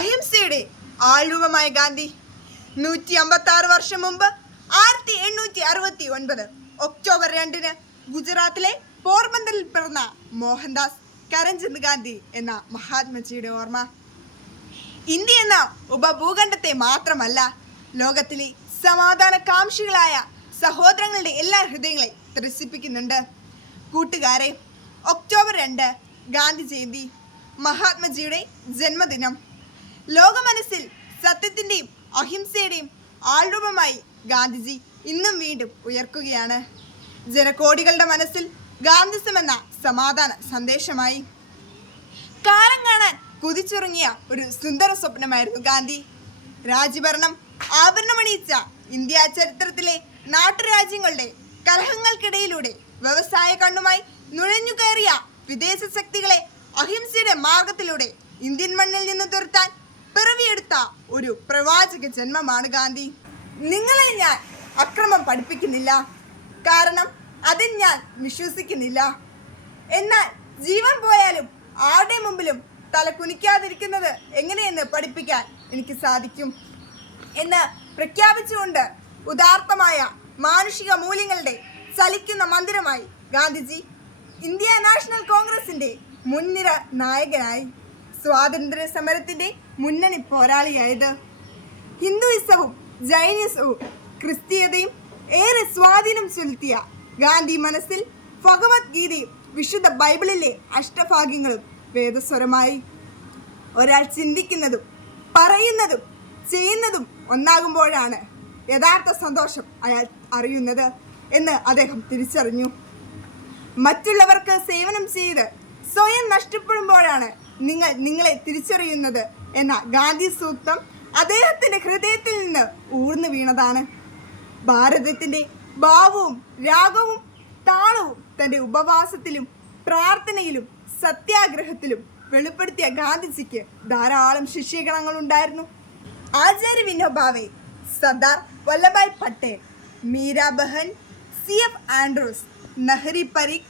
അഹിംസയുടെ ആൾരൂപമായ ഗാന്ധി നൂറ്റി അമ്പത്തി ആറ് വർഷം മുമ്പ് ആയിരത്തി എണ്ണൂറ്റി അറുപത്തി ഒൻപത് ഒക്ടോബർ രണ്ടിന് ഗുജറാത്തിലെ പോർബന്തറിൽ പിറന്ന മോഹൻദാസ് കരംചന്ദ് ഗാന്ധി എന്ന മഹാത്മജിയുടെ ഓർമ്മ. ഇന്ത്യ എന്ന ഉപഭൂഖണ്ഡത്തെ മാത്രമല്ല ലോകത്തിലെ സമാധാന കാംക്ഷികളായ സഹോദരങ്ങളുടെ എല്ലാ ഹൃദയങ്ങളെ ത്രസിപ്പിക്കുന്നുണ്ട്. കൂട്ടുകാരെ ഒക്ടോബർ രണ്ട് ഗാന്ധി ജയന്തി മഹാത്മജിയുടെ ജന്മദിനം ലോകമനസ്സിൽ സത്യത്തിന്റെയും അഹിംസയുടെയും ആൾരൂപമായി ഗാന്ധിജി ഇന്നും വീണ്ടും ഉയർക്കുകയാണ്. ജനകോടികളുടെ മനസ്സിൽ ഗാന്ധിസം എന്ന സമാധാന സന്ദേശമായി. കാലം കാണാൻ കുതിച്ചുറങ്ങിയ ഒരു സുന്ദര സ്വപ്നമായിരുന്നു ഗാന്ധി. രാജ്യഭരണം ആഭരണമണിയിച്ച ഇന്ത്യ ചരിത്രത്തിലെ നാട്ടുരാജ്യങ്ങളുടെ കലഹങ്ങൾക്കിടയിലൂടെ വ്യവസായ കണ്ണുമായി നുഴഞ്ഞു കയറിയ വിദേശ ശക്തികളെ അഹിംസയുടെ മാർഗത്തിലൂടെ ഇന്ത്യൻ മണ്ണിൽ നിന്ന് തുരത്താൻ പിറവിയെടുത്ത ഒരു പ്രവാചക ജന്മമാണ് ഗാന്ധി. നിങ്ങളെ ഞാൻ അക്രമം പഠിപ്പിക്കുന്നില്ല. കാരണം അതിൽ ഞാൻ വിശ്വസിക്കുന്നില്ല. എന്നാൽ ജീവൻ പോയാലും ആരുടെ മുമ്പിലും തല കുനിക്കാതിരിക്കുന്നത് എങ്ങനെയെന്ന് പഠിപ്പിക്കാൻ എനിക്ക് സാധിക്കും. എന്ന് പ്രഖ്യാപിച്ചുകൊണ്ട് ഉദാർത്ഥമായ മാനുഷിക മൂല്യങ്ങളുടെ ചലിക്കുന്ന മന്ദിരമായി ഗാന്ധിജി ഇന്ത്യ നാഷണൽ കോൺഗ്രസിന്റെ മുൻനിര നായകനായി. സ്വാതന്ത്ര്യ സമരത്തിന്റെ മുന്നണി പോരാളിയായത്. ഹിന്ദുയിസവും ജൈനിസവും ക്രിസ്തീയതയും ഏറെ സ്വാധീനം ചെലുത്തിയ ഗാന്ധി മനസ്സിൽ ഭഗവത്ഗീതയും വിശുദ്ധ ബൈബിളിലെ അഷ്ടഭാഗ്യങ്ങളും വേദസ്വരമായി. ഒരാൾ ചിന്തിക്കുന്നതും പറയുന്നതും ചെയ്യുന്നതും ഒന്നാകുമ്പോഴാണ് യഥാർത്ഥ സന്തോഷം അയാൾ അറിയുന്നത് എന്ന് അദ്ദേഹം തിരിച്ചറിഞ്ഞു. മറ്റുള്ളവർക്ക് സേവനം ചെയ്ത് സ്വയം നഷ്ടപ്പെടുമ്പോഴാണ് നിങ്ങൾ നിങ്ങളെ തിരിച്ചറിയുന്നത് എന്ന ഗാന്ധി സൂക്തം അദ്ദേഹത്തിന്റെ ഹൃദയത്തിൽ നിന്ന് ഊർന്നു വീണതാണ്. ഭാരതത്തിന്റെ ഭാവവും രാഗവും താളവും തന്റെ ഉപവാസത്തിലും പ്രാർത്ഥനയിലും സത്യാഗ്രഹത്തിലും വെളിപ്പെടുത്തിയ ഗാന്ധിജിക്ക് ധാരാളം ശിഷ്യഗണങ്ങൾ ഉണ്ടായിരുന്നു. Acharya Vinoba Bhave Sardar Vallabhbhai Patel Meera Behn C F Andrews Narhari Parikh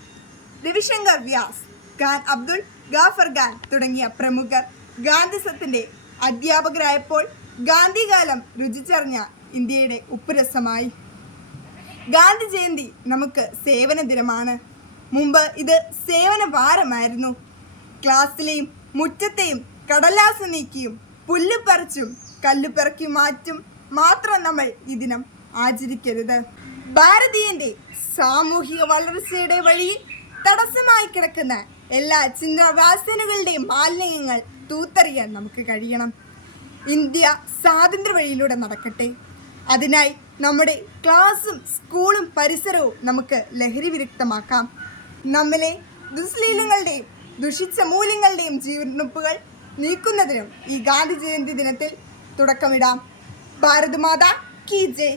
Ravishankar Vyas Khan Abdul Ghaffar Khan തുടങ്ങിയ പ്രമുഖർ ഗാന്ധിസത്തിന്റെ അധ്യാപകരായപ്പോൾ ഗാന്ധികാലം രുചിച്ചറിഞ്ഞ ഇന്ത്യയുടെ ഉപ്പുരസമായി. ഗാന്ധി ജയന്തി നമുക്ക് സേവന ദിനമാണ്. മുമ്പ് ഇത് സേവന വാരമായിരുന്നു. ക്ലാസ്സിലെയും മുറ്റത്തെയും കടലാസ് നീക്കിയും പുല്ല് പറിച്ചും കല്ല് പിറക്കി മാറ്റും മാത്രം നമ്മൾ ഈ ദിനം ആചരിക്കരുത്. ഭാരതീയന്റെ സാമൂഹിക വളർച്ചയുടെ വഴിയിൽ തടസ്സമായി കിടക്കുന്ന എല്ലാ ചിന്തവാസനകളുടെയും മാലിന്യങ്ങൾ തൂത്തറിയാൻ നമുക്ക് കഴിയണം. ഇന്ത്യ സ്വാതന്ത്ര്യ വഴിയിലൂടെ നടക്കട്ടെ. അതിനായി നമ്മുടെ ക്ലാസ്സും സ്കൂളും പരിസരവും നമുക്ക് ലഹരി വിരുക്തമാക്കാം നമ്മളെ ദുശ്ലീലങ്ങളുടെയും ദുഷിച്ച മൂല്യങ്ങളുടെയും ജീവനൊപ്പുകൾ നീക്കുന്നതിനും ഈ ഗാന്ധി ജയന്തി ദിനത്തിൽ തുടക്കമിടാം. ഭാരത് മാതാ കി ജയ്.